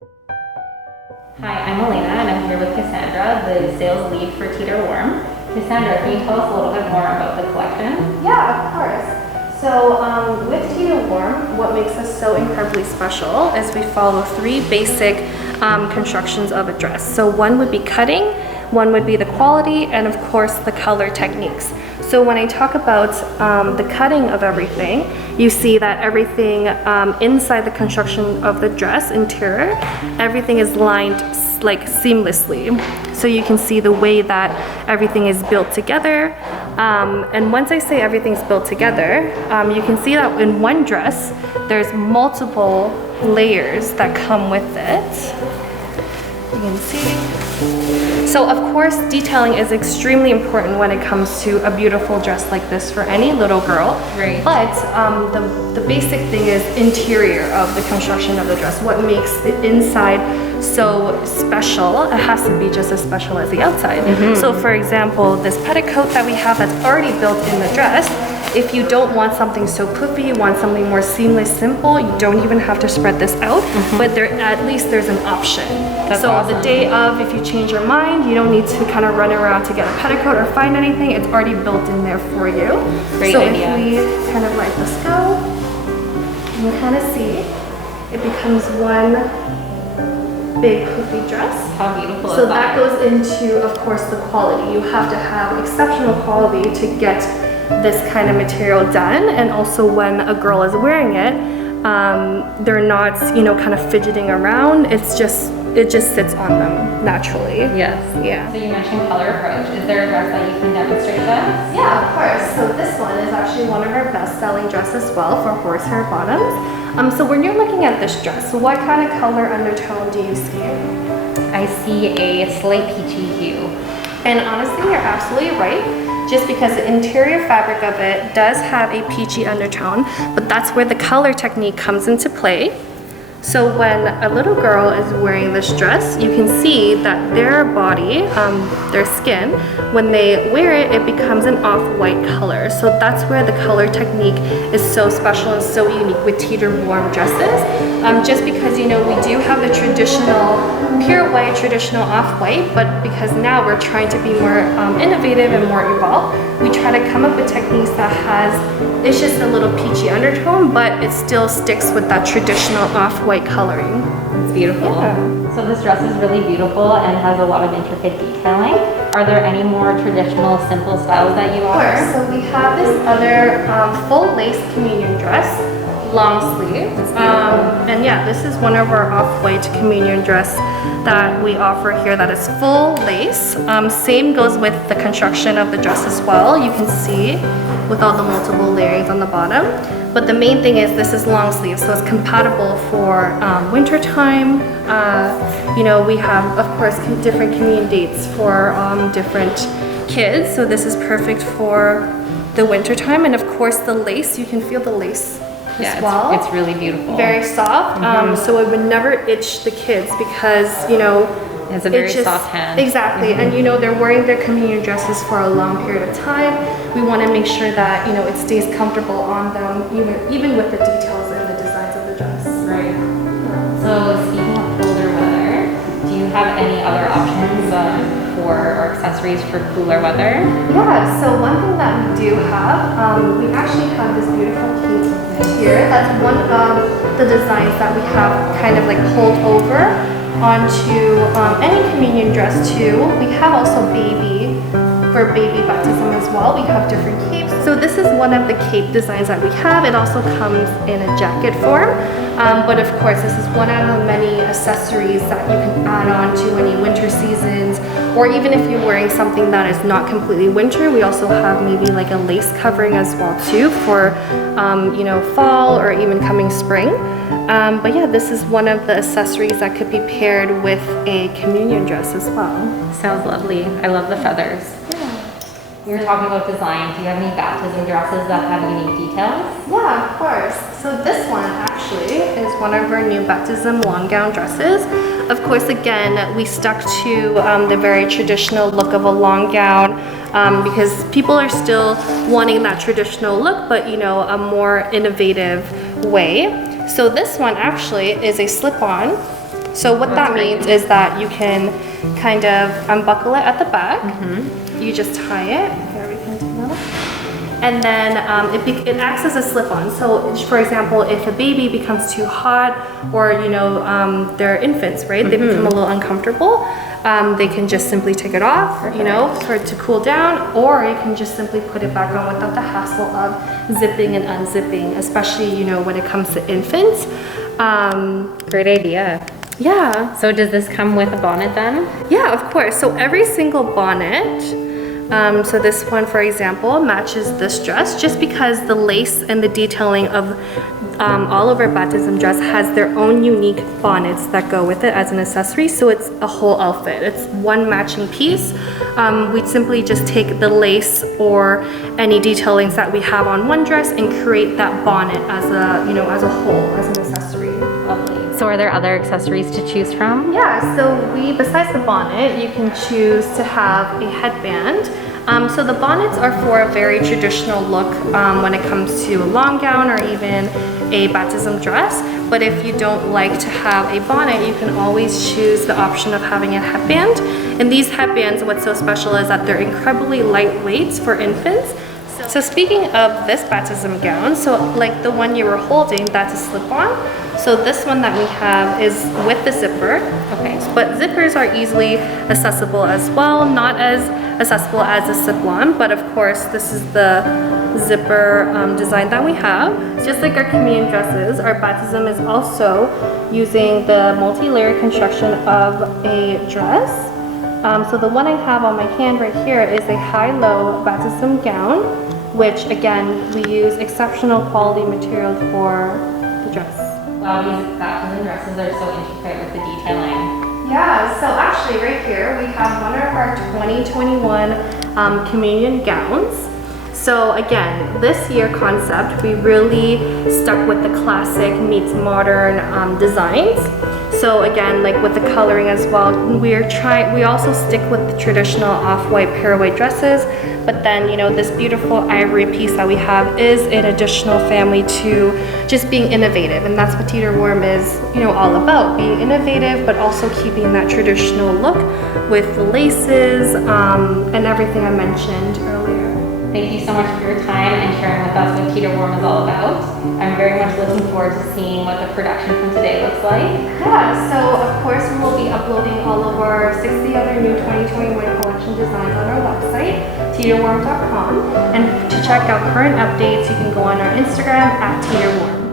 Hi, I'm Elena and I'm here with Cassandra, the sales lead for Teter Warm. Cassandra, can you tell us a little bit more about the collection? Yeah, of course. So with Teter Warm, what makes us so incredibly special is we follow three basic constructions of a dress. So one would be cutting, one would be the quality, and of course the color techniques. So when I talk about the cutting of everything, you see that everything inside the construction of the dress interior, everything is lined like seamlessly. So you can see the way that everything is built together. And once I say everything's built together, you can see that in one dress, there's multiple layers that come with it. You can see. So of course, detailing is extremely important when it comes to a beautiful dress like this for any little girl. Right. But the basic thing is interior of the construction of the dress. What makes the inside so special, it has to be just as special as the outside. So for example, this petticoat that we have that's already built in the dress, if you don't want something so poofy, you want something more seamless, simple, you don't even have to spread this out, but at least there's an option. That's so awesome. The day of, if you change your mind, you don't need to kind of run around to get a petticoat or find anything, it's already built in there for you. Great so idea. If we kind of let this go, you can kind of see, it becomes one big poofy dress. How beautiful So is that goes into, of course, the quality. You have to have exceptional quality to get this kind of material done, and also when a girl is wearing it, they're not, kind of fidgeting around. It just sits on them naturally. Yes. Yeah. So you mentioned color approach. Is there a dress that you can demonstrate to us? Yeah, of course. So this one is actually one of our best-selling dresses as well for horsehair bottoms. So when you're looking at this dress, what kind of color undertone do you see? I see a slight peachy hue. And honestly, you're absolutely right. Just because the interior fabric of it does have a peachy undertone, but that's where the color technique comes into play. So when a little girl is wearing this dress, you can see that their body, their skin, when they wear it, it becomes an off-white color. So that's where the color technique is so special and so unique with Teter Warm dresses. Just because, we do have the traditional pure white, traditional off-white, but because now we're trying to be more innovative and more evolved, we try to come up with techniques that it's just a little peachy undertone, but it still sticks with that traditional off-white coloring. It's beautiful. Yeah. So this dress is really beautiful and has a lot of intricate detailing. Are there any more traditional, simple styles that you offer? Of course. So we have this other full lace communion dress, long sleeve. And yeah, this is one of our off-white communion dress that we offer here that is full lace. Same goes with the construction of the dress as well. You can see with all the multiple layers on the bottom. But the main thing is this is long sleeve, so it's compatible for winter time. We have, of course, different communion dates for different kids. So this is perfect for the winter time. And of course the lace, you can feel the lace as well. It's really beautiful. Very soft, so it would never itch the kids because, it has a very soft hand. Exactly, and they're wearing their communion dresses for a long period of time. We want to make sure that, it stays comfortable on them, even with the details and the designs of the dress. Right. So speaking of colder weather, do you have any other options for or accessories for cooler weather? Yeah, so one thing that we do have, we actually have this beautiful cape here. That's one of the designs that we have kind of like pulled over onto any communion dress too. We have also for baby baptism as well. We have different capes. So this is one of the cape designs that we have. It also comes in a jacket form. But of course, this is one out of many accessories that you can add on to any winter seasons, or even if you're wearing something that is not completely winter, we also have maybe like a lace covering as well too for, fall or even coming spring. But yeah, this is one of the accessories that could be paired with a communion dress as well. Sounds lovely. I love the feathers. You were talking about design. Do you have any baptism dresses that have unique details? Yeah, of course. So this one actually is one of our new baptism long gown dresses. Of course, again, we stuck to the very traditional look of a long gown because people are still wanting that traditional look, but a more innovative way. So this one actually is a slip-on. So what that means is that you can kind of unbuckle it at the back. You just tie it. Here we can do that. And then it acts as a slip-on. So for example, if a baby becomes too hot or, you know, they're infants, right? They become a little uncomfortable. They can just simply take it off, you know, for it to cool down, or you can just simply put it back on without the hassle of zipping and unzipping, especially, you know, when it comes to infants. Great idea. Yeah. So does this come with a bonnet then? Yeah, of course. So every single bonnet, so this one, for example, matches this dress just because the lace and the detailing of all of our baptism dress has their own unique bonnets that go with it as an accessory. So it's a whole outfit. It's one matching piece. We simply just take the lace or any detailings that we have on one dress and create that bonnet as a, you know, as a whole, as an accessory. Lovely. So are there other accessories to choose from? Yeah, so besides the bonnet, you can choose to have a headband. So the bonnets are for a very traditional look when it comes to a long gown or even a baptism dress. But if you don't like to have a bonnet, you can always choose the option of having a headband. And these headbands, what's so special is that they're incredibly lightweight for infants. So speaking of this baptism gown, so like the one you were holding, that's a slip-on. So this one that we have is with the zipper. Okay. But zippers are easily accessible as well, not as accessible as a slip-on, but of course this is the zipper design that we have. Just like our communion dresses, our baptism is also using the multi-layer construction of a dress. So the one I have on my hand right here is a high-low baptism gown, which again, we use exceptional quality material for the dress. Wow, these baptism dresses are so intricate with the detailing. Yeah, so actually right here, we have one of our 2021 communion gowns. So again, this year concept, we really stuck with the classic meets modern designs. So again, like with the coloring as well, we also stick with the traditional off-white pair-white dresses, but then, you know, this beautiful ivory piece that we have is an additional family to just being innovative. And that's what Teter Warm is, you know, all about, being innovative, but also keeping that traditional look with the laces and everything I mentioned earlier. Thank you so much for your time and sharing with us what Teter Warm is all about. I'm very much looking forward to seeing what the production from today looks like. Yeah, so of course we will be uploading all of our 60 other new 2021 collection designs on our website, teterwarm.com. And to check out current updates, you can go on our Instagram @teterwarm.